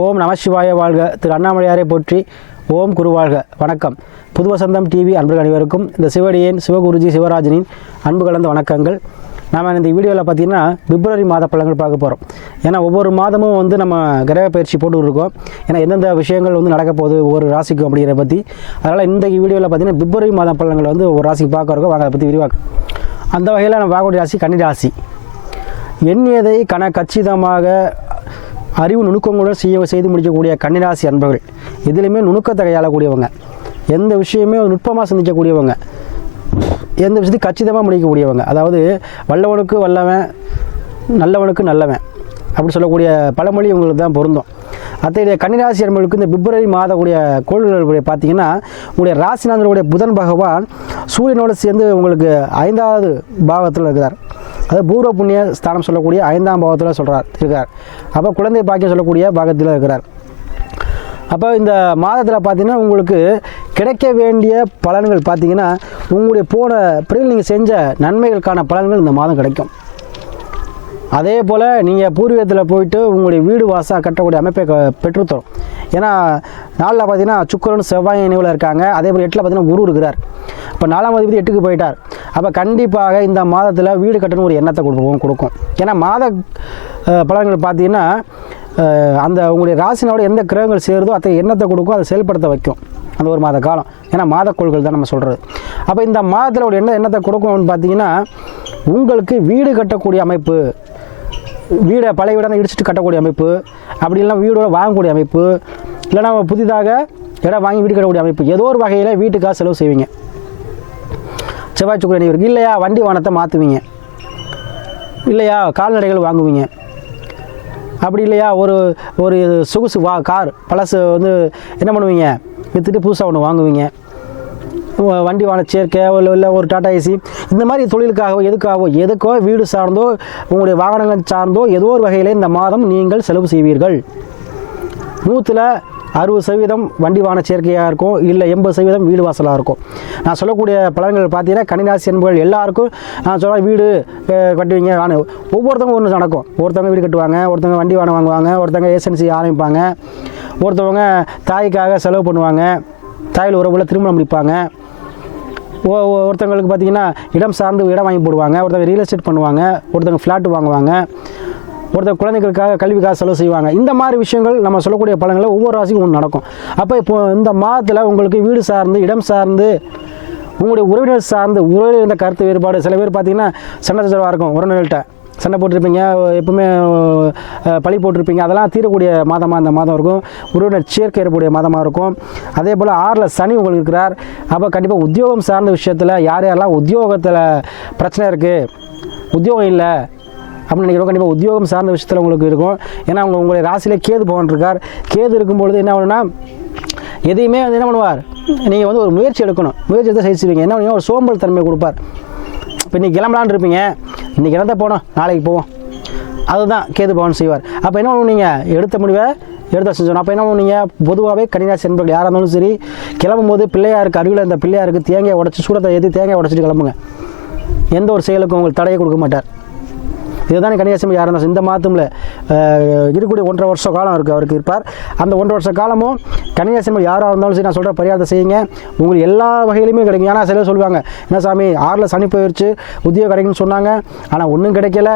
ஓம் நமசிவாய வாழ்க. திரு அண்ணாமலையாரை போற்றி ஓம் குருவாழ்க வணக்கம். புது வசந்தம் டிவி அன்பர்கள் அனைவருக்கும் இந்த சிவடியேன் சிவகுருஜி சிவராஜனின் அன்பு கலந்த வணக்கங்கள். நாம் இந்த வீடியோவில் பார்த்தீங்கன்னா பிப்ரவரி மாத பழங்கள் பார்க்க போகிறோம் ஏன்னா ஒவ்வொரு மாதமும் வந்து நம்ம கிரக பயிற்சி போட்டு இருக்கோம் ஏன்னா எந்தெந்த விஷயங்கள் வந்து நடக்க போகுது ஒவ்வொரு ராசிக்கும் அப்படிங்கிற பற்றி அதனால் இந்த வீடியோவில் பார்த்தீங்கன்னா பிப்ரவரி மாத பழங்கள் வந்து ஒரு ராசிக்கு பார்க்க இருக்கோம். வாங்க அதை பற்றி விரிவாக்க அந்த வகையில் நம்ம பார்க்கக்கூடிய ராசி கன்னி ராசி. எண்ணியதை கன கச்சிதமாக அறிவு நுணுக்கங்களுடன் செய்ய செய்து முடிக்கக்கூடிய கன்னிராசி அன்பர்கள். எதுலையுமே நுணுக்கத்தை கையாளக்கூடியவங்க எந்த விஷயமே நுட்பமாக சிந்திக்கக்கூடியவங்க. எந்த விஷயத்தையும் கச்சிதமாக முடிக்கக்கூடியவங்க. அதாவது வல்லவனுக்கு வல்லவன் நல்லவனுக்கு நல்லவன் அப்படின்னு சொல்லக்கூடிய பழமொழி உங்களுக்கு தான் பொருந்தும். அத்தகைய கன்னிராசி அன்பர்களுக்கு இந்த பிப்ரவரி மாதக்கூடிய கோள்களுடைய பார்த்தீங்கன்னா உங்களுடைய ராசிநாதனுடைய புதன் பகவான் சூரியனோடு சேர்ந்து உங்களுக்கு ஐந்தாவது பாவத்தில் இருக்கிறார். அது பூர்வ புண்ணிய ஸ்தானம் சொல்லக்கூடிய ஐந்தாம் பாவத்தில் சொல்கிறார் இருக்கார். அப்போ குழந்தை பாக்கியம் சொல்லக்கூடிய பாகத்தில் இருக்கிறார். அப்போ இந்த மாதத்தில் பார்த்தீங்கன்னா உங்களுக்கு கிடைக்க வேண்டிய பலன்கள் பார்த்தீங்கன்னா உங்களுடைய போன பிறகு நீங்கள் செஞ்ச நன்மைகளுக்கான பலன்கள் இந்த மாதம் கிடைக்கும். அதே போல் நீங்கள் பூர்வீகத்தில் போயிட்டு உங்களுடைய வீடு வாசா கட்டக்கூடிய அமைப்பை பெற்றுத்தரும். ஏன்னா நாளில் பார்த்தீங்கன்னா சுக்கிரன் செவ்வாய் நினைவில் இருக்காங்க. அதே போல் எட்டில் பார்த்தீங்கன்னா குரு இருக்கிறார். இப்போ நாலாம் அதிபதி எட்டுக்கு போயிட்டார். அப்போ கண்டிப்பாக இந்த மாதத்தில் வீடு கட்டணும் ஒரு எண்ணத்தை கொடுக்கும் கொடுக்கும். ஏன்னா மாத பலன்கள் பார்த்தீங்கன்னா அந்த உங்களுடைய ராசினோட எந்த கிரகங்கள் சேருதோ அத்தகைய எண்ணத்தை கொடுக்கும் அதை செயல்படுத்த வைக்கும். அந்த ஒரு மாத காலம். ஏன்னா மாத கோள்கள் தான் நம்ம சொல்கிறது அப்போ இந்த மாதத்தில் ஒரு எண்ண எண்ணத்தை கொடுக்கும்னு பார்த்தீங்கன்னா உங்களுக்கு வீடு கட்டக்கூடிய அமைப்பு வீடை பழைய வீடாக இடிச்சிட்டு கட்டக்கூடிய அமைப்பு. அப்படி இல்லைனா வீடோட வாங்கக்கூடிய அமைப்பு. இல்லைனா புதிதாக இடம் வாங்கி வீடு கட்டக்கூடிய அமைப்பு. ஏதோ ஒரு வகையில் வீட்டுக்காக செலவு செய்வீங்க. செவ்வாய் சுக்கரன் இருக்கு இல்லையா வண்டி வானத்தை மாற்றுவீங்க இல்லையா கால்நடைகள் வாங்குவீங்க. அப்படி இல்லையா ஒரு ஒரு சொகுசு வா கார் பழசு வந்து என்ன பண்ணுவீங்க? விற்றுட்டு புதுசாக ஒன்று வாங்குவீங்க. வண்டி வாங்க சேர்க்கை இல்லை இல்லை ஒரு டாடா ஏசி. இந்த மாதிரி தொழிலுக்காகவோ எதுக்காகவோ எதுக்கோ வீடு சார்ந்தோ உங்களுடைய வாகனங்கள் சார்ந்தோ ஏதோ ஒரு வகையில் இந்த மாதம் நீங்கள் செலவு செய்வீர்கள். நூற்றில் அறுபது சதவீதம் வண்டி வாகன சேர்க்கையாக இருக்கும் இல்லை எண்பது சதவீதம் வீடு வாசலாக இருக்கும். நான் சொல்லக்கூடிய பலன்கள் பார்த்தீங்கன்னா கணிராசி என்பர்கள் எல்லாருக்கும் நான் சொல்ல வீடு கட்டுவீங்க நான் ஒவ்வொருத்தவங்க ஒன்று நடக்கும். ஒருத்தவங்க வீடு கட்டுவாங்க ஒருத்தவங்க வண்டி வாகனம் வாங்குவாங்க ஒருத்தவங்க ஏசன்சி ஆரம்பிப்பாங்க. ஒருத்தவங்க தாய்க்காக செலவு பண்ணுவாங்க. தாயில் உறவுல திருமணம் முடிப்பாங்க. ஒருத்தவங்களுக்கு பார்த்தீங்கன்னா இடம் சார்ந்து இடம் வாங்கி போடுவாங்க ஒருத்தவங்க ரியல் எஸ்டேட் பண்ணுவாங்க ஒருத்தவங்க ஃப்ளாட் வாங்குவாங்க ஒருத்தர் குழந்தைகளுக்காக கல்விக்காக செலவு செய்வாங்க. இந்த மாதிரி விஷயங்கள் நம்ம சொல்லக்கூடிய பலன்கள் ஒவ்வொரு ராசிக்கும் ஒன்று நடக்கும். அப்போ இப்போ இந்த மாதத்தில் உங்களுக்கு வீடு சார்ந்து இடம் சார்ந்து உங்களுடைய உறவினர் சார்ந்து உறவினர் இந்த கருத்து வேறுபாடு சில பேர் பார்த்தீங்கன்னா சண்டை சச்சரவாக இருக்கும் உறவினர்கள்ட்ட. சண்டை போட்டிருப்பீங்க எப்பவுமே பழி போட்டிருப்பீங்க. அதெல்லாம் தீரக்கூடிய மாதமாக அந்த மாதம் இருக்கும். உறவினர் சேர்க்கை ஏற்பக்கூடிய மாதமாக இருக்கும். அதே போல் ஆறில் சனி உங்களுக்கு இருக்கிறார். அப்போ கண்டிப்பாக உத்தியோகம் சார்ந்த விஷயத்தில் யார் யாரெல்லாம் உத்தியோகத்தில் பிரச்சனை இருக்குது உத்தியோகம் இல்லை அப்படின்னு நினைக்கிறோம் கண்டிப்பாக உத்தியோகம் சார்ந்த விஷயத்தில் உங்களுக்கு இருக்கும். ஏன்னா அவங்க உங்களுடைய ராசியிலே கேது பவன் இருக்கார். கேது இருக்கும்பொழுது என்ன பண்ணுன்னா எதையுமே வந்து என்ன பண்ணுவார்? நீங்கள் வந்து ஒரு முயற்சி எடுக்கணும். முயற்சி எடுத்து செய்வீங்க என்ன பண்ணுவீங்க? ஒரு சோம்பல் தன்மை கொடுப்பார். இப்போ இன்றைக்கி கிளம்பலான்னு இருப்பீங்க. இன்றைக்கி இடத்த போனோம்? நாளைக்கு போவோம். அதுதான் கேது பவன் செய்வார். அப்போ என்ன பண்ணுவீங்க? எடுத்த முடிவை எடுத்த செஞ்சோம் அப்போ என்ன பண்ணுவீங்க? பொதுவாகவே கன்னிராசி என்பர்கள் யாராக இருந்தாலும் சரி கிளம்பும் போது பிள்ளையாருக்கு அருகில் இந்த பிள்ளையாருக்கு தேங்காய் உடச்சி சூடத்தை ஏற்றி தேங்காய் உடச்சிட்டு கிளம்புங்க. எந்த ஒரு செயலுக்கும் உங்களுக்கு தடையை கொடுக்க மாட்டார். இதுதான் கன்னியாசிமி யார் இந்த மாதத்தில் இருக்கக்கூடிய ஒன்றரை வருஷ காலம் இருக்குது அவருக்கு இருப்பார். அந்த ஒன்றரை வருஷ காலமும் கன்னியாசிமி யாராக இருந்தாலும் சரி நான் சொல்கிற பரிகாரத்தை செய்யுங்க. உங்களுக்கு எல்லா வகையிலுமே கிடைக்கும். ஏன்னா சிலர் சொல்லுவாங்க என்ன சாமி ஆறில் சனி போயிடுச்சு உத்தியோகம் கிடைக்குன்னு சொன்னாங்க. ஆனால் ஒன்றும் கிடைக்கல.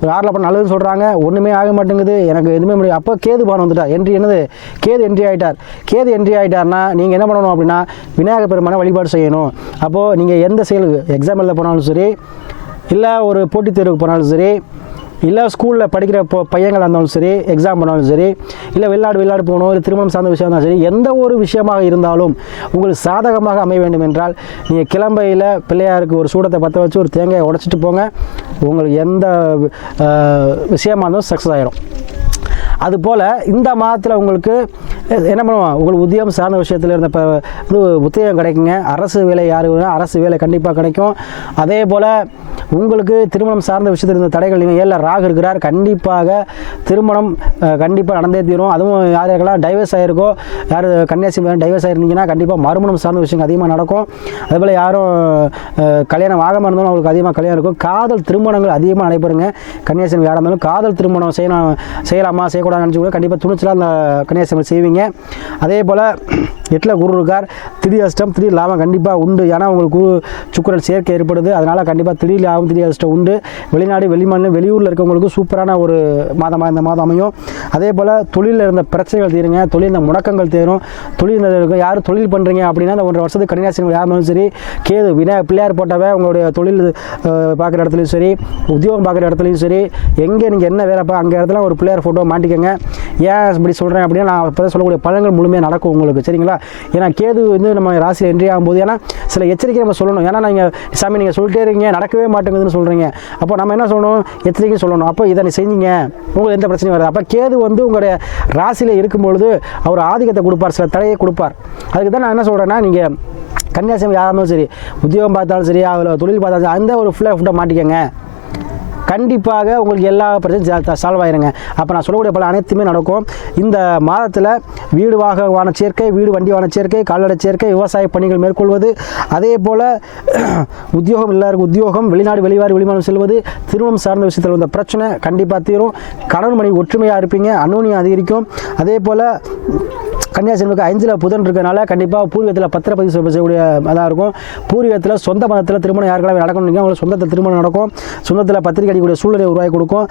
ஒரு ஆறில் பண்ண நல்லதுன்னு சொல்கிறாங்க ஒன்றுமே ஆக மாட்டேங்குது. எனக்கு எதுவுமே முடியும் அப்போ கேது பானம் வந்துட்டார் என்ட்ரி என்னது? கேது என்ட்ரி ஆகிட்டார் கேது என்ட்ரி ஆகிட்டார்னா நீங்கள் என்ன பண்ணணும் அப்படின்னா விநாயகர் பெருமான வழிபாடு செய்யணும். அப்போது நீங்கள் எந்த செயலுக்கு எக்ஸாம் எழுத போனாலும் சரி இல்லை ஒரு போட்டித் தேர்வுக்கு போனாலும் சரி இல்லை ஸ்கூலில் படிக்கிற பொ பையங்களாக இருந்தாலும் சரி எக்ஸாம் பண்ணாலும் சரி இல்லை வெளிநாடு வெளிநாடு போகணும் இல்லை திருமணம் சார்ந்த விஷயம் இருந்தாலும் சரி எந்த ஒரு விஷயமாக இருந்தாலும் உங்களுக்கு சாதகமாக அமைய வேண்டும் என்றால் நீங்கள் கிளம்பையில் பிள்ளையாருக்கு ஒரு சூடத்தை பற்ற வச்சு ஒரு தேங்காயை உடச்சிட்டு போங்க. உங்களுக்கு எந்த விஷயமா இருந்தாலும் சக்ஸஸ் ஆகிடும் அதுபோல் இந்த மாதத்தில் உங்களுக்கு என்ன பண்ணுவோம்? உங்களுக்கு உத்தியோகம் சார்ந்த விஷயத்தில் இருந்த இப்போ இது உத்தியோகம் கிடைக்குங்க. அரசு வேலை யார் அரசு வேலை கண்டிப்பாக கிடைக்கும். அதே போல் உங்களுக்கு திருமணம் சார்ந்த விஷயத்தில் இருந்த தடைகள் நீங்கள் ஏழில் ராகு இருக்கிறார் கண்டிப்பாக திருமணம் கண்டிப்பாக நடந்தே தீரும். அதுவும் யார் யாருக்கெல்லாம் டைவர்ஸ் ஆகிருக்கோ யார் கன்னியாசி டைவர்ஸ் ஆகிருந்தீங்கன்னா கண்டிப்பாக மறுமணம் சார்ந்த விஷயங்கள் அதிகமாக நடக்கும். அதேபோல் யாரும் கல்யாணம் ஆகாமல் இருந்தாலும் அவங்களுக்கு அதிகமாக கல்யாணம் இருக்கும். காதல் திருமணங்கள் அதிகமாக நடைபெறுங்க. கன்னியாசி யாராக இருந்தாலும் காதல் திருமணம் செய்யலாம் செய்யலாமா செய்யக்கூடாதுன்னு நினச்சி கண்டிப்பாக துணிச்சலாக அந்த கன்னியாசி செய்வீங்க. அதே போல் எட்டில் குரு இருக்கார். திடீர் அஷ்டம் திடீர் லாபம் கண்டிப்பாக உண்டு. ஏன்னா உங்களுக்கு குரு சுக்கரன் சேர்க்கை ஏற்படுது. அதனால் கண்டிப்பாக திடீர் லாபம் திடீர் உண்டு. வெளிநாடு வெளிமாநிலம் வெளியூரில் இருக்கவங்களுக்கு சூப்பரான ஒரு மாதமாக இந்த மாதம் அமையும். அதே போல் தொழிலில் இருந்த பிரச்சனைகள் தீருங்க. தொழில் இந்த முடக்கங்கள் தீரும். தொழில் இருக்கும் யார் தொழில் பண்ணுறீங்க அப்படின்னா அந்த ஒன்றரை வருஷத்துக்கு கன்னியாசிகள் யார் இருந்தாலும் சரி கேது வினா பிள்ளையார் போட்டாவே உங்களுடைய தொழில் பார்க்குற இடத்துலையும் சரி உத்தியோகம் பார்க்குற இடத்துலையும் சரி எங்கே நீங்கள் என்ன வேலை அங்கே இடத்துல ஒரு பிள்ளையார் ஃபோட்டோ மாட்டிக்கோங்க. ஏன் இப்படி சொல்கிறேன் அப்படின்னா நான் இப்போ சொல்லக்கூடிய பழங்கள் முழுமையாக நடக்கும் உங்களுக்கு சரிங்களா? ஏன்னா கேது வந்து நம்ம ராசியில் என்ட்ரி ஆகும்போது ஏன்னா சில எச்சரிக்கை நம்ம சொல்லணும். ஏன்னா நீங்கள் சாமி நீங்கள் சொல்லிட்டே இருக்கீங்க நடக்கவே மாட்டேங்குதுன்னு சொல்கிறீங்க அப்போ நம்ம என்ன சொல்லணும்? எச்சரிக்கை சொல்லணும். அப்போ இதை நீ செஞ்சீங்க. உங்களுக்கு எந்த பிரச்சனையும் வராது. அப்போ கேது வந்து உங்களுடைய ராசியில் இருக்கும்பொழுது அவர் ஆதிக்கத்தை கொடுப்பார். சில தடையை கொடுப்பார். அதுக்கு தான் நான் என்ன சொல்கிறேன்னா நீங்கள் கன்னியாசம் யாராக இருந்தாலும் சரி உத்தியோகம் பார்த்தாலும் சரி அதில் தொழில் பார்த்தாலும் சரி அந்த ஒரு ஃபுல்லாக ஃபுட்டாக மாட்டிக்கங்க. கண்டிப்பாக உங்களுக்கு எல்லா பிரச்சனையும் சால்வ் ஆயிருங்க. அப்போ நான் சொல்லக்கூடிய பல அனைத்துமே நடக்கும். இந்த மாதத்தில் வீடு வாகன சேர்க்கை வீடு வண்டி வாகன சேர்க்கை கால்நடை சேர்க்கை விவசாய பணிகள் மேற்கொள்வது. அதே போல் உத்தியோகம் எல்லாருக்கும் உத்தியோகம் வெளிநாடு வெளிவாறு வெளிமாநிலம் செல்வது திருமணம் சார்ந்த விஷயத்தில் வந்த பிரச்சனை கண்டிப்பாக தீரும். கணவன் மனைவி ஒற்றுமையாக இருப்பீங்க அன்னோனியம் அதிகரிக்கும். அதே போல் கன்னியாசிரமிக்கு அஞ்சில் புதன் இருக்கனால கண்டிப்பாக பூர்வீகத்தில் பத்திரப்பதிவு செய்யக்கூடிய அதாக இருக்கும். பூர்வீகத்தில் சொந்த மதத்தில் திருமணம் யாருக்கெல்லாம் நடக்கணும் அவங்களுக்கு சொந்தத்தில் திருமணம் நடக்கும். சொந்தத்தில் பத்திரிகை அடிக்கக்கூடிய சூழ்நிலை உருவாக்கி கொடுக்கும்.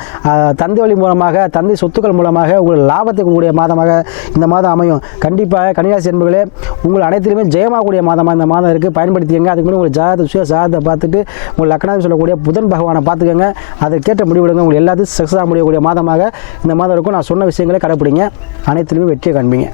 தந்தை வழி மூலமாக தந்தை சொத்துக்கள் மூலமாக உங்களுக்கு லாபத்தை கூடிய மாதமாக இந்த மாதம் அமையும். கண்டிப்பாக கன்னியாசி என்பர்களே உங்கள் அனைத்திலுமே ஜெயமாகக்கூடிய மாதமாக இந்த மாதம் இருக்குது பயன்படுத்திக்கங்க. அதுக்கு முன்னாடி உங்கள் ஜாதக சுய ஜாதகத்தை பார்த்துட்டு உங்கள் லக்னாவில் சொல்லக்கூடிய புதன் பகவானை பார்த்துக்கோங்க. அதை கேட்ட முடிவெடுங்க. உங்களுக்கு எல்லாத்தையும் சக்ஸஸ் ஆக முடியக்கூடிய மாதமாக இந்த மாதம் இருக்கும். நான் சொன்ன விஷயங்களை கடைப்பிடிங்க. அனைத்திலுமே வெற்றியை காண்பீங்க.